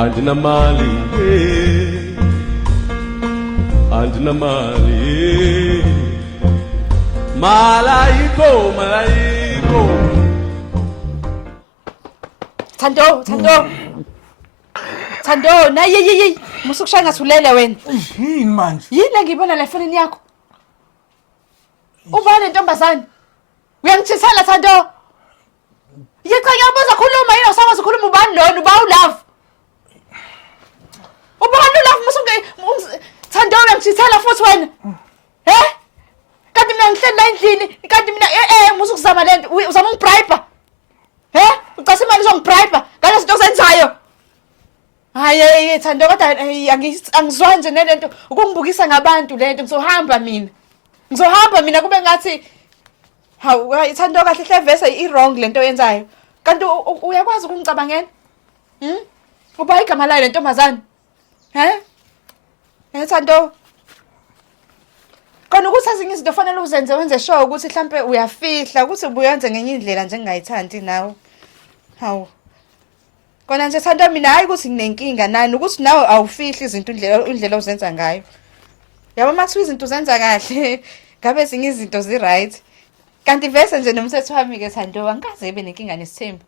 andinamali andinamali malayiko Thando na ye musukushaya ngathulele wena yini manje yini ngibona la efonini yakho ubani ntombazane uyangithithela Thando yeka ngiyabuza khuluma yini usakwazi ukukhuluma ubani lona uba ulove ubani ulove musuke Thando uyangithithela futhi wena kanti mina ngihleli la endlini kanti mina musukuzama lento uzama ungibribe ucasa imali uzongibribe ngale zinto ozenzayo hayi Thando kodwa angizwa nje nalento ukungibukisa ngabantu lento ngizohamba mina kube ngathi hawu Thando kahle hle vese i-wrong lento oyenzayo kanti uyakwazi ukungicabangela uba igama layo lentombazane Thando kona ukuthi ezinye izinto fanele wenze sure ukuthi mhlambe uyafihla ukuthi ubuyenze ngenye indlela njengayithandi nawe hawu kona nje Thando mina hayi ukuthi nginenkinga nani ukuthi nawe awufihli izinto indlela ozenza ngayo yabo makuthiwa izinto zenza kahle ngabe ezinye izinto zi-right kanti vese nje nomthetho wami ke Thando angikaze ibe nenkinga nesithembu